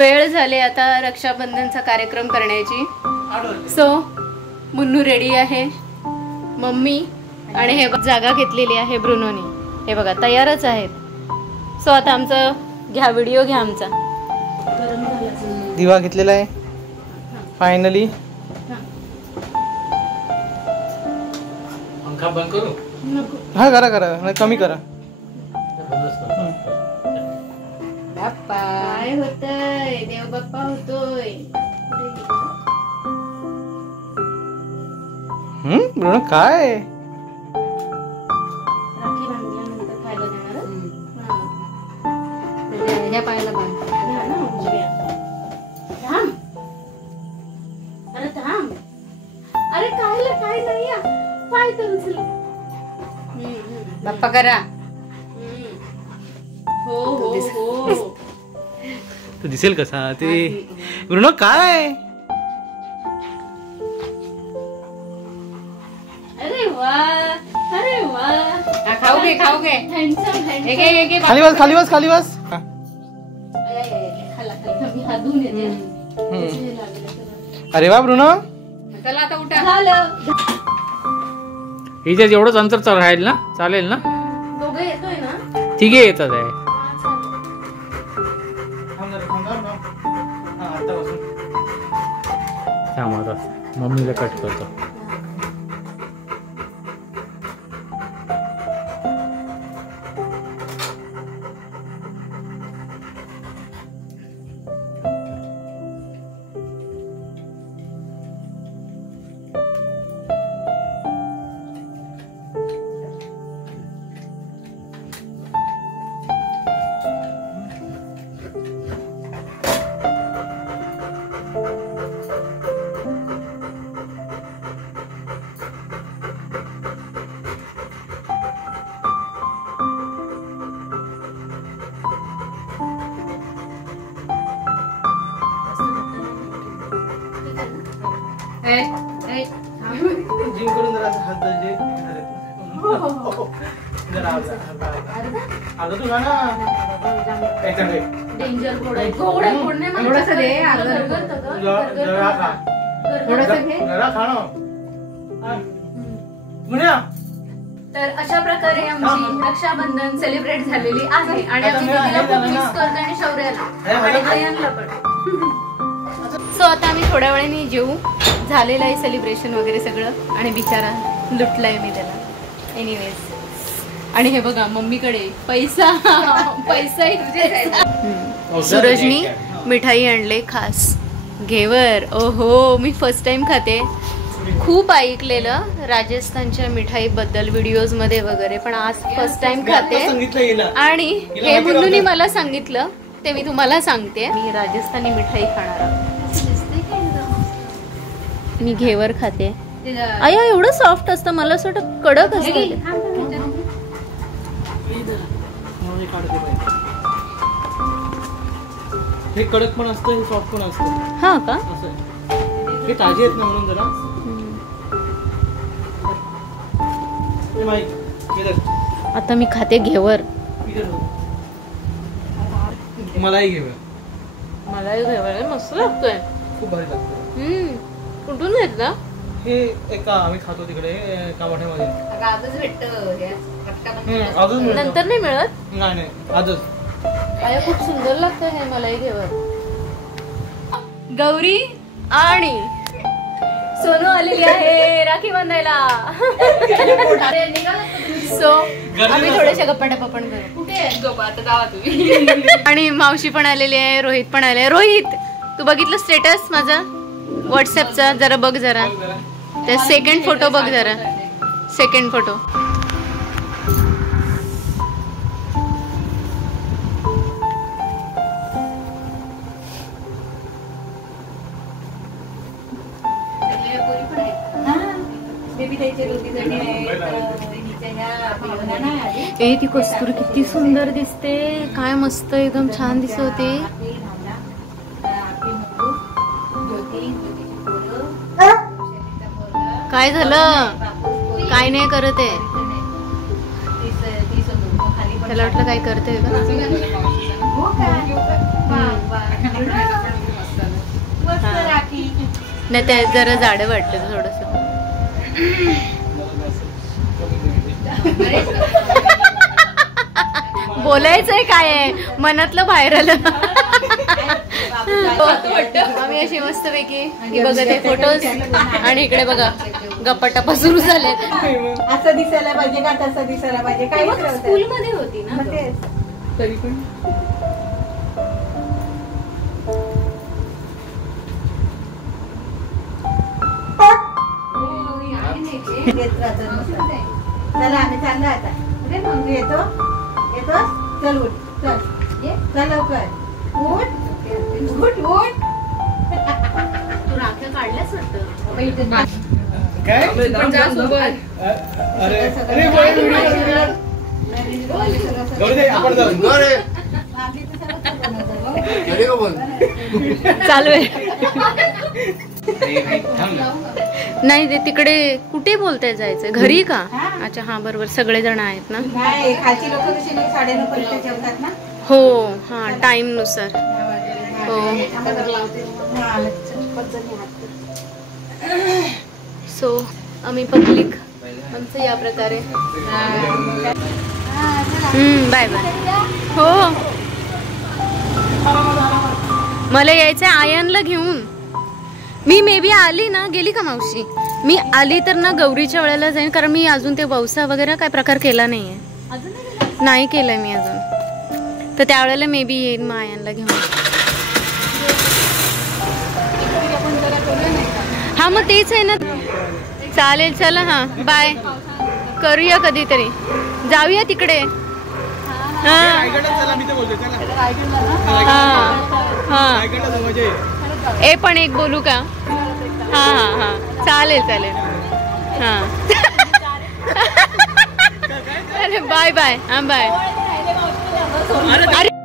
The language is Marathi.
वेळ झाले आता रक्षाबंधनचा कार्यक्रम करण्याची. सो मुन्नू रेडी आहे, मम्मी आणि हे जागा घेतलेली आहे ब्रुनोनी. हे बघा तयारच आहेत. सो आता आमचा घ्या व्हिडिओ घ्या आमचा. दिवा घेतलेला आहे फायनली. पंखा बंद करू? हा करा करा, कमी करा. बाप्पा काय होतंय? देव बाप्पा होतोय. ब्रुनो काय राखी बांधल्यानंतर खायला देणार. ह्या पायाला बांध. थांब, अरे थांब, अरे काय नाही पाय तर उचल. बाप्पा करा. हो हो हो. तो दिसेल कसा ते. ब्रुनो काय? अरे वा, अरे वा. खाऊ घे हँडसम खाली बस खाली बस खाली बस. हात धुवून येते. अरे वा ब्रुनो, चला आता उठा. झालं. हिच्यात एवढंच अंतर राहील ना? चालेल ना? दोघं येतोय ना? तिघे येतात आहे. थांब आता मम्मीला कट करतो. जिम करून जरा हात दे. जरा आता तू ना डेंजर घोडा फोडणे म्हणजे थोडंसं दे. जरा खा, थोडंसं घे. जरा खा ना. म्हणूया तर अशा प्रकारे आमची रक्षाबंधन सेलिब्रेट झालेली आहे आणि आम्ही दीदीला खूप मिस करतो आणि शौर्याला आणि अयनला पण. सो आता आम्ही थोड्या वेळाने जेवू. झालेलं आहे सेलिब्रेशन वगैरे सगळं आणि बिचारा लुटलाय मी त्याला. एनिवेज आणि हे बघा मम्मीकडे पैसा सूरजनी मिठाई आणले खास घेवर. ओहो मी फर्स्ट टाइम खाते. खूप ऐकलेलं राजस्थानच्या मिठाई बद्दल व्हिडिओज मध्ये वगैरे, पण आज फर्स्ट टाइम खाते आणि हे मुन्नूनी मला सांगितलं ते मी तुम्हाला सांगते. मी राजस्थानी मिठाई खाणार. मी घेवर खाते. आया एवढं सॉफ्ट असतं, मला असं वाटतं कडक असतं. हे कडक पण असतं, हे सॉफ्ट पण असतं. हा का? हे ताजे आहेत ना म्हणून जरा. आता मी खाते घेवर. मलाही घेऊया. मलाही घेवर मस्त लागतोय. खूप भारी लागतं. कुठून घेतला? हे एका आम्ही खातो तिकडे कामाठ्यामध्ये. आजच भेटत. आजच मिळतं. नंतर नाही मिळत. नाही आजच. काय खूप सुंदर लागतं हे मलाही घेवर. गौरी आणि सोनू आलेली आहे राखी बांधायला. सो आम्ही थोड्याशा गप्पा टप्पा पण करू. आता जावा तुम्ही. आणि मावशी पण आलेली आहे, रोहित पण आले. रोहित तू बघितलं स्टेटस माझा व्हॉट्सअपचा? जरा बघ जरा त्या सेकंड फोटो बघ जरा. सेकंड फोटो ए ती कस्तुरी किती सुंदर दिसते. काय मस्त एकदम छान दिसत होती. काय झालं? काय नाही करत आहे. त्याला वाटलं काय करते का. नाही त्या जरा जाडं वाटतं थोडस. बोलायचंय काय आहे मनातलं बाहेर आलं. आम्ही अशी मस्त पैकी बघत आहे फोटोज आणि इकडे बघा गप्पा सुरू झाले. असं दिसायला पाहिजे का तसं दिसायला पाहिजे काय स्कूल मध्ये होती ना तरी पण चला आम्ही चाललो आता. तू येतो येतोस चल उठ चल चल लवकर उठ उठ उठ. तू राख्या काढल्याच वाटतं. चालू आहे. नाही ते तिकडे कुठे बोलताय जायचं घरी का? अच्छा हा बरोबर सगळेजण आहेत ना. नाही खालची लोक कशी 9:30 पर्यंत जेवतात ना. हो हा टाइम नुसार. हो सो आम्ही पब्लिक आमचं या प्रकारे. Bye bye. हो मला यायचंय आयनला घेऊन. मी मे बी आली ना. गेली का मावशी? मी आली तर ना गौरीच्या वेळेला जाईन कारण मी अजून ते वौसा वगैरे काय प्रकार केला नाहीये. नाही केलंय मी अजून. तर त्यावेळेला मे बी येईन मग आयनला घेऊन. हा मग तेच आहे ना. चालेल चला हा बाय. करूया कधीतरी जाऊया तिकडे. हा ए पण एक बोलू का? हा हा हा चालेल चालेल. हा अरे बाय बाय. हा बाय. अरे